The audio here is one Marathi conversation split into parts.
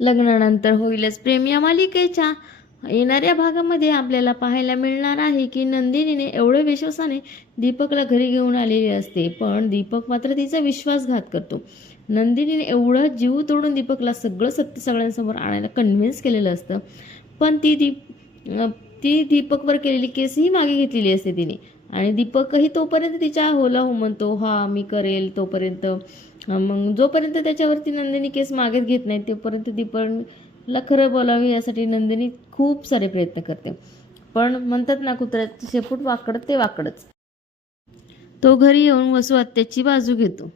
लग्नानंतर होईलच. प्रेम या मालिकेच्या येणाऱ्या भागामध्ये आपल्याला पाहायला मिळणार आहे की नंदिनीने एवढे विश्वासाने दीपकला घरी घेऊन आलेली असते पण दीपक मात्र तिचा विश्वासघात करतो. नंदिनीने एवढं जीव तोडून दीपकला सगळं सत्य सगळ्यांसमोर आणायला कन्व्हिन्स केलेलं असतं. पण ती दीप ती दीपकवर केलेली केसही मागे घेतलेली असते तिने. आणि दीपकही तोपर्यंत तिच्या होला हो म्हणतो हा मी करेल तोपर्यंत. मग जोपर्यंत त्याच्यावरती नंदिनी केस मागेच घेत नाही तोपर्यंत दीपकला खरं बोलावी यासाठी नंदिनी खूप सारे प्रयत्न करते. पण म्हणतात ना कुत्र्याचं शेपूट वाकडत ते वाकडच. तो घरी येऊन वसू आत्याची बाजू घेतो.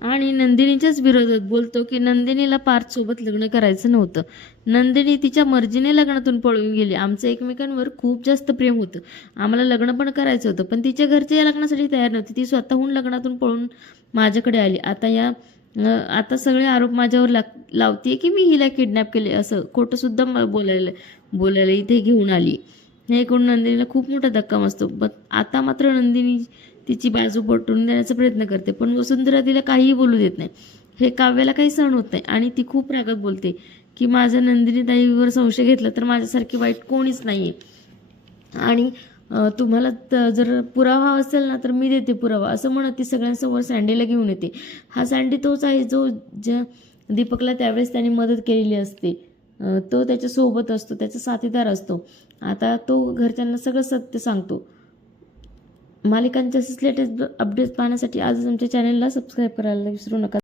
आणि नंदिनीच्याच विरोधात बोलतो की नंदिनीला पार्थसोबत लग्न करायचं नव्हतं. नंदिनी तिच्या मर्जीने लग्नातून पळून गेली. आमचं एकमेकांवर खूप जास्त प्रेम होतं. आम्हाला लग्न पण करायचं होतं पण तिच्या घरचे या लग्नासाठी तयार नव्हती. ती स्वतःहून लग्नातून पळून माझ्याकडे आली. आता या आता सगळे आरोप माझ्यावर लाग लावते की मी हिला किडनॅप केले? असं खोटंसुद्धा बोलायला बोलायला इथे घेऊन आली. हे ऐकून नंदिनीला खूप मोठा धक्का बसतो. बट आता मात्र नंदिनी तिची बाजू पटवून देण्याचा प्रयत्न करते. पण वसुंधरा तिला काहीही बोलू देत नाही. हे काव्याला काही सहन होत नाही. आणि ती खूप रागात बोलते की माझ्या नंदिनी ताईवर संशय घेतला तर माझ्यासारखी वाईट कोणीच नाही आहे आणि तुम्हाला जर पुरावा असेल ना तर मी देते पुरावा. असं म्हणत ती सगळ्यांसमोर सँडीला घेऊन येते. हा सँडी तोच आहे जो ज्या दीपकला त्यावेळेस त्याने मदत केलेली असते. तो त्याच्यासोबत असतो त्याचा साथीदार असतो. आता तो घरच्यांना सगळं सत्य सांगतो. मालिकांच्या लेटेस्ट अपडेट्स पाहण्यासाठी आजच आमच्या चॅनलला सबस्क्राईब करायला विसरू नका.